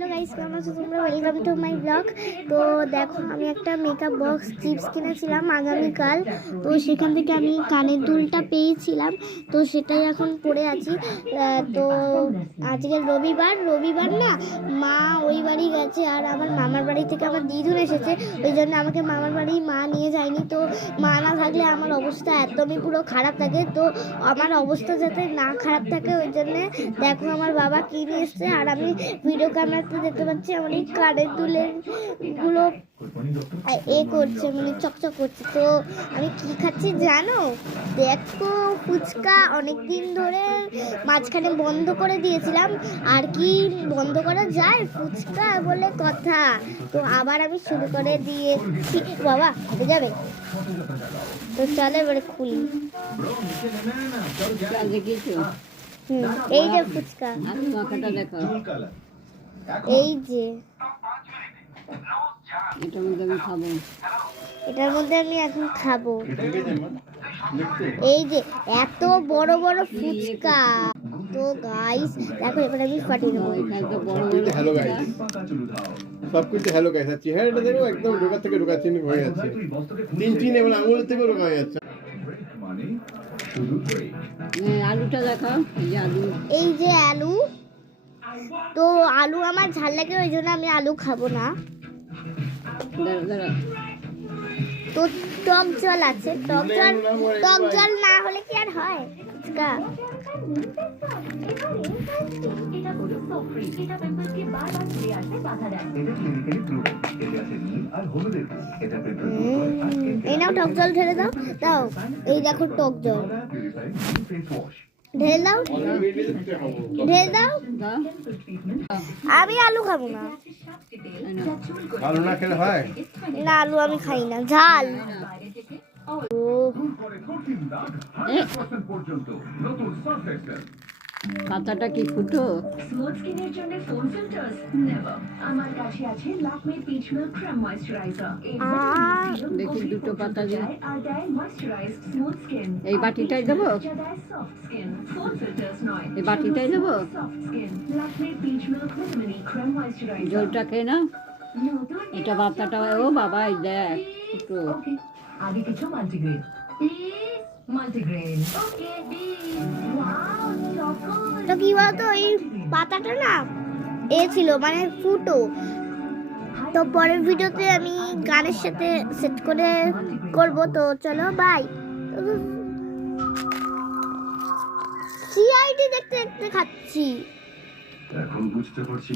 Hello guys, কেমন আছো তোমরা? Welcome to my blog. তো দেখো, আমি একটা মেকআপ বক্স চিপস কিনেছিলাম আগামীকাল। তো সেখান থেকে আমি কানের দুলটা পেয়েছিলাম, তো সেটাই এখন পরে আছি। তো আজকে রবিবার না, মা ওই বাড়ি গেছে আর আমার মামার বাড়ি থেকে আমার দিদুন এসেছে, ওই জন্য আমাকে মামার বাড়ি মা নিয়ে যায়নি। তো মা না থাকলে আমার অবস্থা একদমই পুরো খারাপ থাকে। তো আমার অবস্থা যাতে না খারাপ থাকে ওই জন্যে দেখো আমার বাবা কিনে এসছে, আর আমি ভিডিও ক্যামেরাতে দেখতে পাচ্ছি আমার এই কানের দুলের গুলো করছে, মানে চকচক করছে। তো আমি কি খাচ্ছি জানো? দেখো, ফুচকা অনেকদিন ধরে মাঝখানে বন্ধ করে দিয়েছিলাম, আর কি বন্ধ করা যায়, ফুচকা বলে কথা। তো আবার আমি শুরু করে দিয়েছি। বাবা হবে যাবে, তো চলে এবারে খুলি। এই যে ফুচকা, এই যে এটার মধ্যে আমি এখন খাবো। এই যে এত বড় বড় ফুচকা। তো গাইস দেখো, এবার আমি ফাটিয়ে দেবো। হ্যালো গাইস, সব কিছু হ্যালো গাইস। আর চেহারাটা দেখো, একদম ঢোকা থেকে ঢোকা চিন হয়ে যাচ্ছে, চিন এবং আঙুলের থেকে ঢোকা হয়ে যাচ্ছে। আলুটা দেখাও। এই যে আলু, তো আলু আমার ঝাল লাগে, ওই জন্য আমি আলু খাবো না। তো টক জল আছে, টক জল না হলে কি আর হয় ফুচকা? এই নাও টক জল ঢেলে দাও। দাও, এই দেখো টক জল ঢেলে দাও, ঢেলে দাও। আমি আলু খাবো না। আলু না খেলে হয় না, আলু আমি খাই না, ঝাল। পাতাটা কি ফুটো? স্মুথ স্কিনের জন্য ফোন ফিল্টার্স নেভার। আমার কাছে আছে লাকমে পিচ মিল্ক ক্রিম ময়েশ্চারাইজার। দেখি দুটো পাতা দিয়ে আর দেয় ময়েশ্চারাইজড স্মুথ স্কিন। এই বাটিটাই দেবো? সফট স্কিন ফোন ফিল্টার্স নয়, এই বাটিটাই দেবো? Soft skin Lakme peach milk mini cream moisturiser. জলটা খেয়ে নাও। এটা পাতাটা, ও বাবা, এই দেখ ফুটো। ওকে, আগে কিছু মাল্টিগ্রেন মাল্টিগ্রেন। ওকে বি ওয়াও চকোলেট। তো কি বলতো, এই পাতাটা না ছিল, মানে ফুটো। তো পরের ভিডিওতে আমি গানের সাথে সেট করে করব। তো চলো বাই। সিআইডি দেখতে দেখতে খাচ্ছি। এখন বুঝতে পারছি